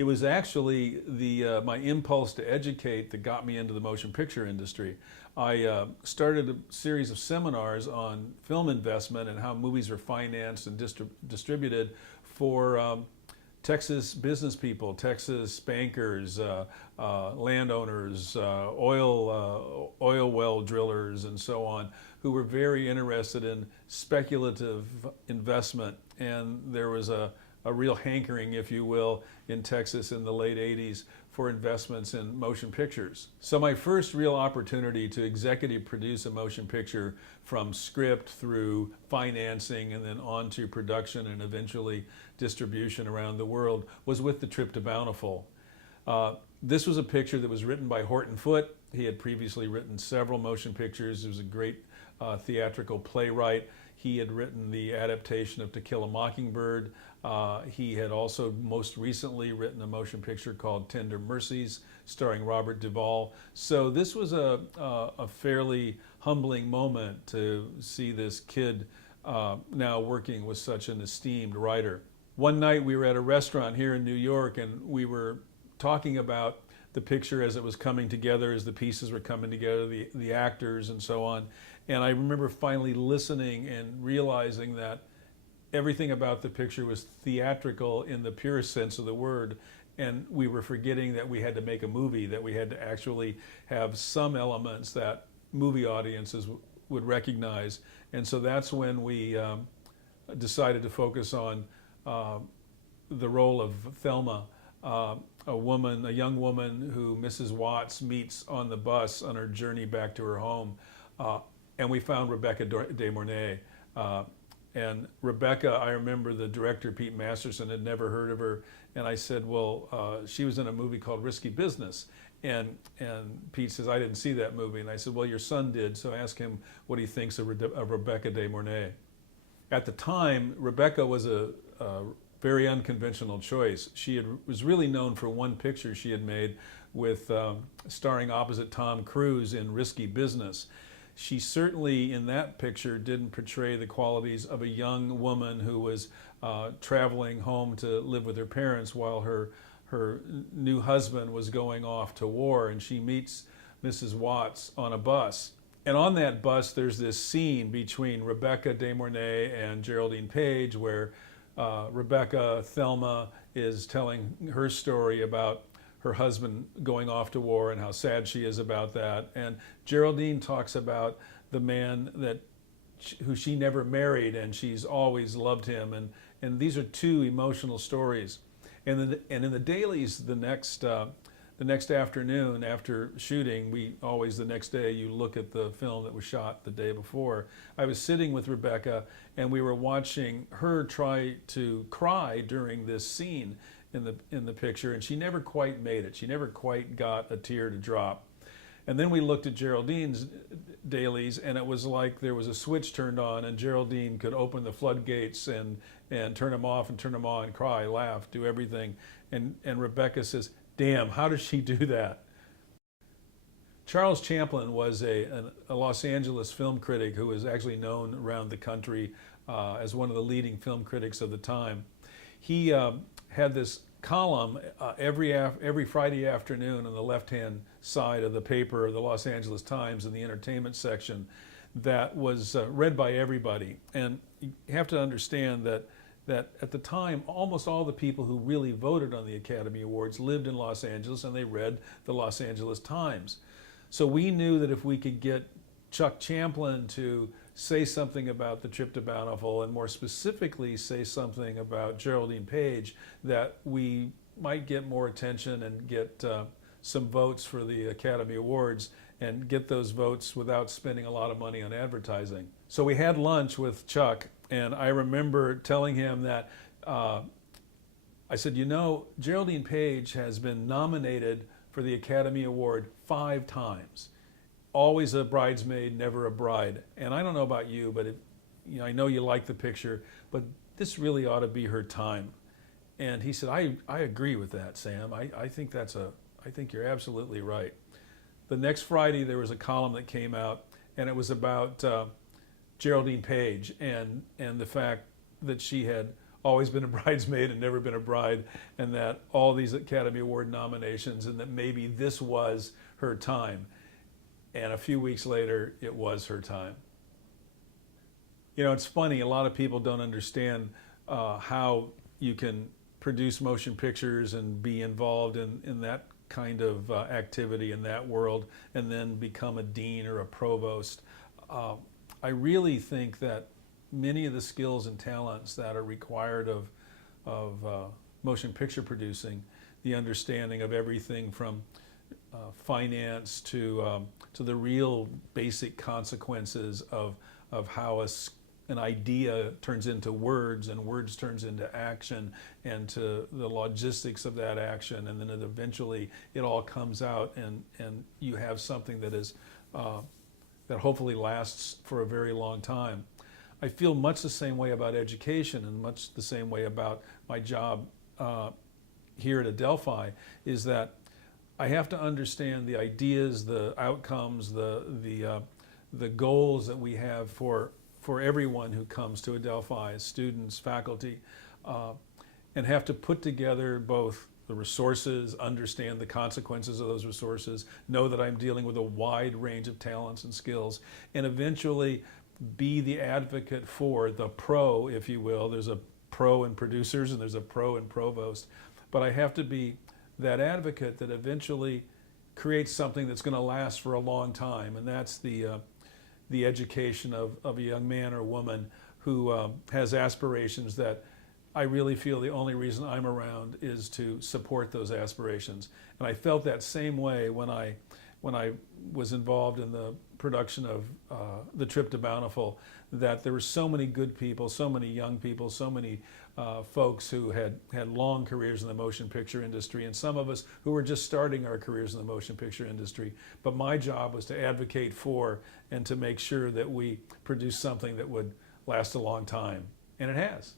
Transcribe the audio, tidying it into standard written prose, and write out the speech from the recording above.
It was actually my impulse to educate that got me into the motion picture industry. I started a series of seminars on film investment and how movies are financed and distributed for Texas business people, Texas bankers, landowners, oil well drillers, and so on, who were very interested in speculative investment. And there was a real hankering, if you will, in Texas in the late 80s for investments in motion pictures. So my first real opportunity to executive produce a motion picture from script through financing and then on to production and eventually distribution around the world was with The Trip to Bountiful. This was a picture that was written by Horton Foote. He had previously written several motion pictures. He was a great theatrical playwright. He had written the adaptation of To Kill a Mockingbird. He had also most recently written a motion picture called Tender Mercies, starring Robert Duvall. So this was a fairly humbling moment to see this kid now working with such an esteemed writer. One night we were at a restaurant here in New York, and we were talking about the picture as it was coming together, as the pieces were coming together, the actors and so on. And I remember finally listening and realizing that everything about the picture was theatrical in the purest sense of the word. And we were forgetting that we had to make a movie, that we had to actually have some elements that movie audiences would recognize. And so that's when we decided to focus on the role of Thelma, a young woman who Mrs. Watts meets on the bus on her journey back to her home. And we found Rebecca De Mornay. And Rebecca, I remember the director, Pete Masterson, had never heard of her. And I said, well, she was in a movie called Risky Business. And Pete says, I didn't see that movie. And I said, well, your son did, so ask him what he thinks of Rebecca De Mornay. At the time, Rebecca was a very unconventional choice. She was really known for one picture she had made with starring opposite Tom Cruise in Risky Business. She certainly, in that picture, didn't portray the qualities of a young woman who was traveling home to live with her parents while her new husband was going off to war, and she meets Mrs. Watts on a bus. And on that bus, there's this scene between Rebecca De Mornay and Geraldine Paige where Rebecca, Thelma, is telling her story about her husband going off to war and how sad she is about that. And Geraldine talks about the man who she never married, and she's always loved him. And these are two emotional stories. And in the dailies the next afternoon after shooting, the next day you look at the film that was shot the day before. I was sitting with Rebecca, and we were watching her try to cry during this scene in the picture, and she never quite made it. She never quite got a tear to drop. And then we looked at Geraldine's dailies, and it was like there was a switch turned on, and Geraldine could open the floodgates and turn them off and turn them on, cry, laugh, do everything. And Rebecca says, damn, how does she do that? Charles Champlin was a Los Angeles film critic who was actually known around the country as one of the leading film critics of the time. He had this column every Friday afternoon on the left-hand side of the paper, the Los Angeles Times, in the entertainment section, that was read by everybody. And you have to understand that at the time, almost all the people who really voted on the Academy Awards lived in Los Angeles, and they read the Los Angeles Times. So we knew that if we could get Chuck Champlin to say something about The Trip to Bountiful, and more specifically say something about Geraldine Paige, that we might get more attention and get some votes for the Academy Awards, and get those votes without spending a lot of money on advertising. So we had lunch with Chuck, and I remember telling him that, I said, you know, Geraldine Paige has been nominated for the Academy Award 5 times. Always a bridesmaid, never a bride. And I don't know about you, but I know you like the picture, but this really ought to be her time. And he said, I agree with that, Sam. I think you're absolutely right. The next Friday, there was a column that came out, and it was about Geraldine Paige and the fact that she had always been a bridesmaid and never been a bride, and that all these Academy Award nominations, and that maybe this was her time. And a few weeks later, it was her time. You know, it's funny, a lot of people don't understand how you can produce motion pictures and be involved in that kind of activity in that world, and then become a dean or a provost. I really think that many of the skills and talents that are required of motion picture producing, the understanding of everything from finance to the real basic consequences of how an idea turns into words, and words turns into action, and to the logistics of that action, and then eventually it all comes out, and you have something that is that hopefully lasts for a very long time. I feel much the same way about education, and much the same way about my job here at Adelphi, is that I have to understand the ideas, the outcomes, the goals that we have for everyone who comes to Adelphi, students, faculty, and have to put together both the resources, understand the consequences of those resources, know that I'm dealing with a wide range of talents and skills, and eventually be the advocate for the pro, if you will. There's a pro in producers and there's a pro in provost, but I have to be that advocate that eventually creates something that's going to last for a long time, and that's the education of a young man or woman who has aspirations that I really feel the only reason I'm around is to support those aspirations. And I felt that same way when I was involved in the production of the trip to Bountiful, that there were so many good people, so many young people, so many folks who had long careers in the motion picture industry, and some of us who were just starting our careers in the motion picture industry. But my job was to advocate for and to make sure that we produced something that would last a long time. And it has.